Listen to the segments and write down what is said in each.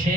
6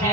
6